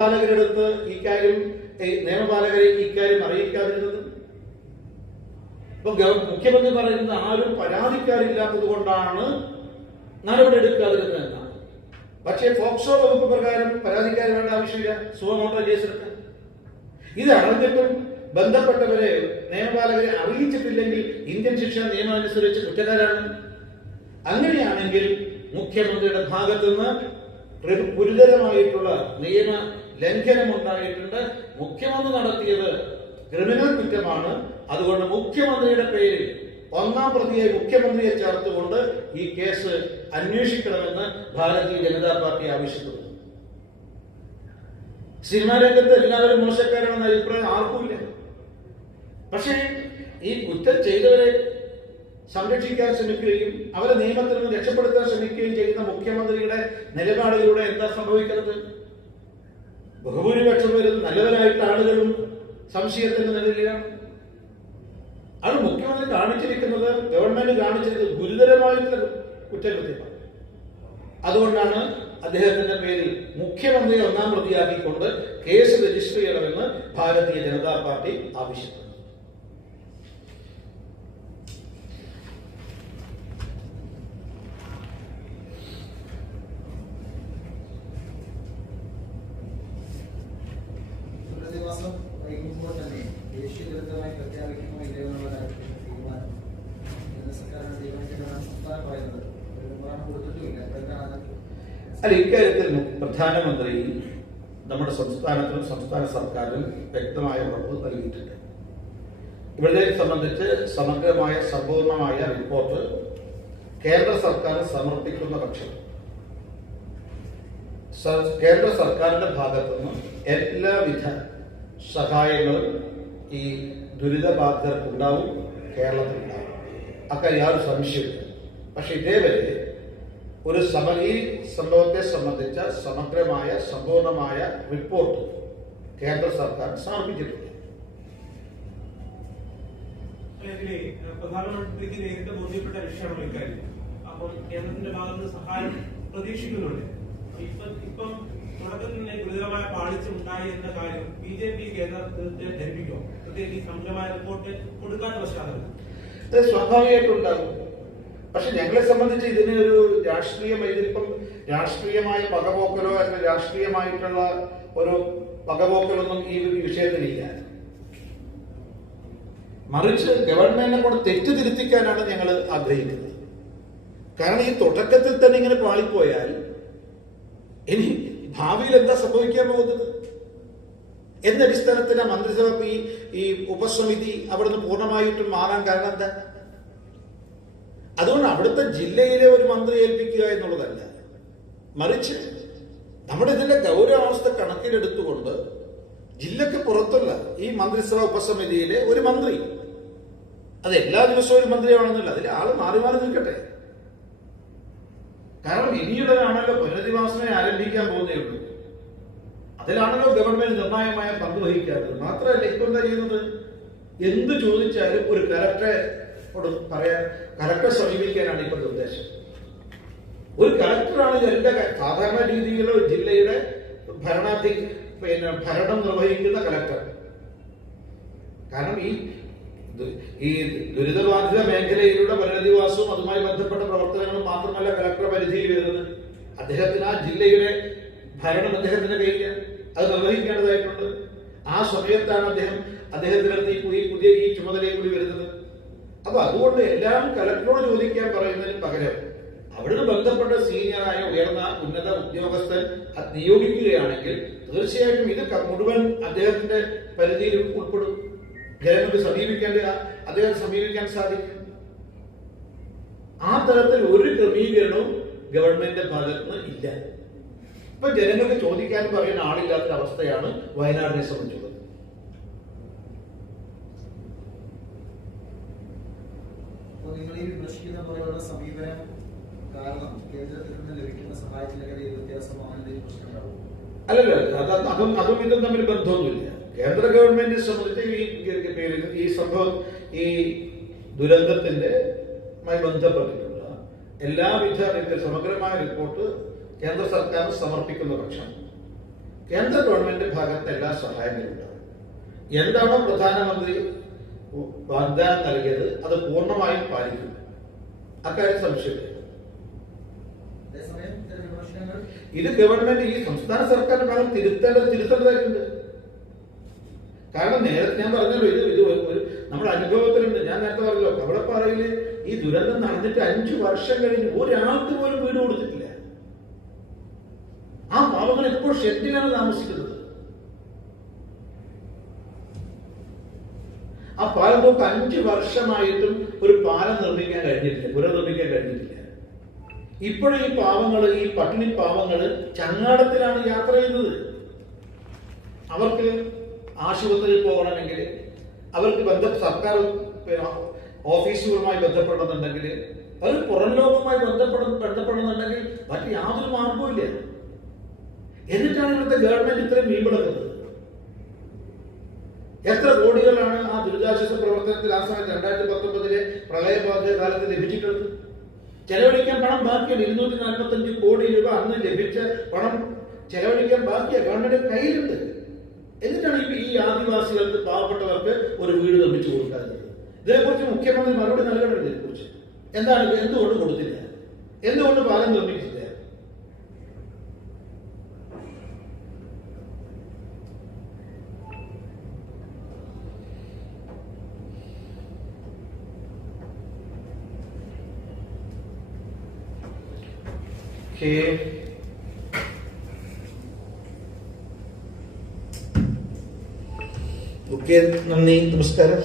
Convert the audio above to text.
പാലകരെടുത്ത് ഇക്കാര്യം നിയമപാലകരെ ഇക്കാര്യം അറിയിക്കാതിരുന്നത്? ഇപ്പൊ മുഖ്യമന്ത്രി പറയുന്നത് ആരും പരാതിക്കാരില്ലാത്തത് കൊണ്ടാണ് നടപടി എടുക്കാതിരുന്നത് എന്നാണ്. പക്ഷേ പോക്സോ വകുപ്പ് പ്രകാരം പരാതിക്കാർ വേണ്ട ആവശ്യമില്ല, സുഖമോട്ടോ കേസെടുക്കാൻ. ഇത് അറിഞ്ഞിട്ടും ബന്ധപ്പെട്ടവരെ നിയമപാലകരെ അറിയിച്ചിട്ടില്ലെങ്കിൽ ഇന്ത്യൻ ശിക്ഷാ നിയമം അനുസരിച്ച് കുറ്റക്കാരാണ്. അങ്ങനെയാണെങ്കിൽ മുഖ്യമന്ത്രിയുടെ ഭാഗത്തുനിന്ന് ഗുരുതരമായിട്ടുള്ള നിയമ ലംഘനം ഉണ്ടായിട്ടുണ്ട്. മുഖ്യമന്ത്രി നടത്തിയത് ക്രിമിനൽ കുറ്റമാണ്. അതുകൊണ്ട് മുഖ്യമന്ത്രിയുടെ പേരിൽ ഒന്നാം പ്രതിയെ മുഖ്യമന്ത്രിയെ ചേർത്തുകൊണ്ട് ഈ കേസ് അന്വേഷിക്കണമെന്ന് ഭാരതീയ ജനതാ പാർട്ടി ആവശ്യപ്പെടുന്നു. സിനിമാ രംഗത്ത് എല്ലാവരും മോശക്കാരാണെന്ന അഭിപ്രായം ആർക്കുമില്ല. പക്ഷേ ഈ കുറ്റം ചെയ്തവരെ സംരക്ഷിക്കാൻ ശ്രമിക്കുകയും അവരെ നിയമത്തിൽ നിന്ന് രക്ഷപ്പെടുത്താൻ ശ്രമിക്കുകയും ചെയ്യുന്ന മുഖ്യമന്ത്രിയുടെ നിലപാടിലൂടെ എന്താ സംഭവിക്കുന്നത്? ബഹുഭൂരിപക്ഷം വരുന്ന നല്ലവരായിട്ടുള്ള ആളുകളും സംശയത്തിന്റെ നിലയിലാണ്. അത് മുഖ്യമന്ത്രി കാണിച്ചിരിക്കുന്നത്, ഗവൺമെന്റ് കാണിച്ചിരിക്കുന്നത് ഗുരുതരമായിട്ടുള്ള കുറ്റകൃത്യമാണ്. അതുകൊണ്ടാണ് അദ്ദേഹത്തിന്റെ പേരിൽ മുഖ്യമന്ത്രിയെ ഒന്നാം പ്രതിയാക്കിക്കൊണ്ട് കേസ് രജിസ്റ്റർ ചെയ്യണമെന്ന് ഭാരതീയ ജനതാ പാർട്ടി ആവശ്യപ്പെടുന്നു. വൈകുമ്പോൾ തന്നെ ദേശീയ ദുരന്തമായി പ്രഖ്യാപിക്കുമോ ഇല്ലയോ എന്നുള്ള കാര്യത്തിൽ തീരുമാനം കേന്ദ്ര സർക്കാരിന് തീരുമാനിക്കുന്നതാണ് സംസ്ഥാനം പറയുന്നത്. ഒരു നിർമ്മാണം കൊടുത്തിട്ടുമില്ല. അല്ല, ഇക്കാര്യത്തിൽ പ്രധാനമന്ത്രി നമ്മുടെ സംസ്ഥാനത്തിനും സംസ്ഥാന സർക്കാരിനും വ്യക്തമായ ഉറപ്പ് നൽകിയിട്ടുണ്ട്. ഇവിടെ സംബന്ധിച്ച് സമഗ്രമായ സമ്പൂർണമായ റിപ്പോർട്ട് കേന്ദ്ര സർക്കാർ സമർപ്പിക്കുന്ന പക്ഷം കേന്ദ്ര സർക്കാരിന്റെ ഭാഗത്തുനിന്ന് എല്ലാവിധ സഹായങ്ങളും ഈ ദുരിതബാധിതർക്കുണ്ടാവും, കേരളത്തിലുണ്ടാവും. അക്കാര്യം യാതൊരു സംശയമില്ല. പക്ഷെ ഇതേവരെ ഒരു ഈ സംഭവത്തെ സംബന്ധിച്ച സമഗ്രമായ സമ്പൂർണമായ റിപ്പോർട്ട് കേന്ദ്ര സർക്കാർ സമർപ്പിച്ചിട്ടുണ്ട്. പ്രധാനമന്ത്രിക്ക് നേരിട്ട് ബോധ്യപ്പെട്ട വിഷയമാണ് ഇക്കാര്യം. അപ്പോൾ കേന്ദ്രത്തിന്റെ ഭാഗത്ത് സഹായം പ്രതീക്ഷിക്കുന്നുണ്ട്. ഇപ്പം തുടക്കത്തിൽ തന്നെ ഗുരുതരമായ പാളിച്ച ഉണ്ടായി എന്ന കാര്യം ബിജെപി കേന്ദ്രത്തെ ധരിപ്പിക്കുമോ? പ്രത്യേകിച്ച് ഈ സമഗ്രമായ റിപ്പോർട്ട് കൊടുക്കാത്ത പശ്ചാത്തലം അത് സ്വാഭാവികമായിട്ടുണ്ടാകും. പക്ഷെ ഞങ്ങളെ സംബന്ധിച്ച് ഇതിന് ഒരു ഇതിപ്പം രാഷ്ട്രീയമായ പകപോക്കലോ അല്ലെങ്കിൽ രാഷ്ട്രീയമായിട്ടുള്ള ഒരു പകപോക്കലൊന്നും ഈ വിഷയത്തിലില്ല. മറിച്ച് ഗവൺമെന്റിനെ കൊണ്ട് തെറ്റ് തിരുത്തിക്കാനാണ് ഞങ്ങൾ ആഗ്രഹിക്കുന്നത്. കാരണം ഈ തുടക്കത്തിൽ തന്നെ ഇങ്ങനെ പാളിപ്പോയാൽ ഇനി ഭാവിയിൽ എന്താ സംഭവിക്കാൻ പോകുന്നത് എന്ന അടിസ്ഥാനത്തിലെ മന്ത്രിസഭ ഈ ഉപസമിതി അവിടുന്ന് പൂർണ്ണമായിട്ടും മാറാൻ കാരണം എന്താ? അതുകൊണ്ട് അവിടുത്തെ ജില്ലയിലെ ഒരു മന്ത്രി ഏൽപ്പിക്കുക എന്നുള്ളതല്ല, മറിച്ച് നമ്മുടെ ഇതിന്റെ ഗൗരവാവസ്ഥ കണക്കിലെടുത്തുകൊണ്ട് ജില്ലക്ക് പുറത്തുള്ള ഈ മന്ത്രിസഭാ ഉപസമിതിയിലെ ഒരു മന്ത്രി, അത് എല്ലാ ദിവസവും ഒരു മന്ത്രിയാണെന്നില്ല, അതിൽ ആള് മാറി മാറി നിൽക്കട്ടെ. കാരണം ഇനിയുള്ളതാണല്ലോ പുനരധിവാസനെ ആരംഭിക്കാൻ പോകുന്നേ ഉള്ളൂ. അതിലാണല്ലോ ഗവൺമെന്റ് നിർണായകമായ പങ്ക് വഹിക്കാത്തത്. മാത്രമല്ല, ഇപ്പൊ എന്താ ചെയ്യുന്നത്? എന്ത് ചോദിച്ചാലും ഒരു കലക്ടറെ സമീപിക്കാനാണ് ഇപ്പോഴത്തെ ഉദ്ദേശം. ഒരു കലക്ടറാണ് എല്ലാ സാധാരണ രീതിയിലുള്ള ഒരു ജില്ലയുടെ ഭരണം നിർവഹിക്കുന്ന കലക്ടർ. കാരണം ഈ ദുരിതബാധിത മേഖലയിലുള്ള പുനരധിവാസവും അതുമായി ബന്ധപ്പെട്ട പ്രവർത്തനങ്ങളും മാത്രമല്ല കലക്ടർ പരിധിയിൽ വരുന്നത്. അദ്ദേഹത്തിന് ആ ജില്ലയുടെ ഭരണം അദ്ദേഹത്തിന്റെ കയ്യിലാണ്, അത് നിർവഹിക്കേണ്ടതായിട്ടുണ്ട്. ആ സമയത്താണ് അദ്ദേഹത്തിനടുത്ത് ഈ ചുമതലയിൽ കൂടി വരുന്നത്. അപ്പൊ അതുകൊണ്ട് എല്ലാം കലക്ടറോട് ചോദിക്കാൻ പറയുന്നതിന് പകരം അവിടുന്ന് ബന്ധപ്പെട്ട സീനിയറായ ഉയർന്ന ഉന്നത ഉദ്യോഗസ്ഥൻ നിയോഗിക്കുകയാണെങ്കിൽ തീർച്ചയായിട്ടും ഇത് മുഴുവൻ അദ്ദേഹത്തിന്റെ പരിധിയിൽ ഉൾപ്പെടും. ജനങ്ങൾക്ക് അദ്ദേഹം സമീപിക്കാൻ സാധിക്കും. ആ തരത്തിൽ ഒരു ക്രമീകരണവും ഗവൺമെന്റിന്റെ ഭാഗത്തുനിന്ന് ഇല്ല. ഇപ്പൊ ജനങ്ങൾക്ക് ചോദിക്കാൻ പറയുന്ന ആളില്ലാത്ത അവസ്ഥയാണ് വയനാടിനെ സംബന്ധിച്ചുള്ളത്. നിങ്ങൾ ഈ വിമർശിക്കുന്ന പോലെയുള്ള സമീപനം കാരണം കേന്ദ്രത്തിൽ നിന്ന് ലഭിക്കുന്ന സഹായത്തിലൊക്കെ വ്യത്യാസമാണ് എന്തെങ്കിലും പ്രശ്നമുണ്ടാവും? അല്ലല്ല, അതും ഇതും തമ്മിൽ ബന്ധമൊന്നുമില്ല. കേന്ദ്ര ഗവൺമെന്റിനെ സംബന്ധിച്ച് ഈ സംഭവം ഈ ദുരന്തത്തിന്റെ ബന്ധപ്പെട്ടിട്ടുള്ള എല്ലാവിധ സമഗ്രമായ റിപ്പോർട്ട് കേന്ദ്ര സർക്കാർ സമർപ്പിക്കുന്ന പക്ഷം കേന്ദ്ര ഗവൺമെന്റ് ഭാഗത്ത് എല്ലാ സഹായങ്ങളും ഉണ്ടാവും. എന്താണോ പ്രധാനമന്ത്രി വാഗ്ദാനം നൽകിയത് അത് പൂർണ്ണമായും പാലിക്കും. അക്കാര്യം സംശയമില്ല. അതേസമയം ചില വിമർശനങ്ങൾ ഇത് ഗവൺമെന്റ് ഈ സംസ്ഥാന സർക്കാരിന്റെ ഭാഗം തിരുത്തേണ്ടതായിട്ടുണ്ട്. കാരണം നേരത്തെ ഞാൻ പറഞ്ഞല്ലോ, ഇത് നമ്മുടെ അനുഭവത്തിലുണ്ട്. ഞാൻ നേരത്തെ പറഞ്ഞല്ലോ, കവളപ്പാറയില് ഈ ദുരന്തം നടന്നിട്ട് 5 വർഷം കഴിഞ്ഞ് ഒരാൾക്ക് പോലും വീട് കൊടുത്തിട്ടില്ല. ആ പാവങ്ങൾ ഇപ്പോൾ ഷെഡിലാണ് താമസിക്കുന്നത്. ആ പാലം നോക്ക് 5 വർഷമായിട്ടും ഒരു പാലം നിർമ്മിക്കാൻ കഴിഞ്ഞിട്ടില്ല, പുനർനിർമ്മിക്കാൻ കഴിഞ്ഞിട്ടില്ല. ഇപ്പോഴും ഈ പാവങ്ങള്, ഈ പട്ടിണി പാവങ്ങള് ചങ്ങാടത്തിലാണ് യാത്ര ചെയ്യുന്നത്. അവർക്ക് ആശുപത്രിയിൽ പോകണമെങ്കിൽ, അവർക്ക് സർക്കാർ ഓഫീസുകളുമായി ബന്ധപ്പെടണമെന്നുണ്ടെങ്കിൽ, അവർ പുറം ലോകവുമായി ബന്ധപ്പെടുന്നുണ്ടെങ്കിൽ മറ്റ് യാതൊരു മാർഗവും ഇല്ല. എന്നിട്ടാണ് ഇവിടുത്തെ ഗവൺമെന്റ് ഇത്രയും മീൻപിടുന്നത്. എത്ര കോടികളാണ് ആ ദുരിതാശ്വാസ പ്രവർത്തനത്തിൽ ആ സമയത്ത് 2019 പ്രളയബാധിത കാലത്ത് ലഭിച്ചിട്ടുള്ളത്? ചെലവഴിക്കാൻ പണം ബാക്കിയാണ്. 245 കോടി രൂപ അന്ന് ലഭിച്ച പണം ചെലവഴിക്കാൻ ബാക്കിയാണ്, ഗവൺമെന്റ് കയ്യിലുണ്ട്. എന്നിട്ടാണ് ഈ ആദിവാസികൾക്ക്, പാവപ്പെട്ടവർക്ക് ഒരു വീട് നിർമ്മിച്ചു കൊടുക്കാറുള്ളത്. ഇതിനെക്കുറിച്ച് മുഖ്യമന്ത്രി മറുപടി നൽകണം. ഇതിനെക്കുറിച്ച് എന്തുകൊണ്ട് കൊടുത്തില്ല? എന്തുകൊണ്ട് പാലം നിർമ്മിച്ചില്ല? ഓക്കെ, നന്ദി, നമസ്കാരം.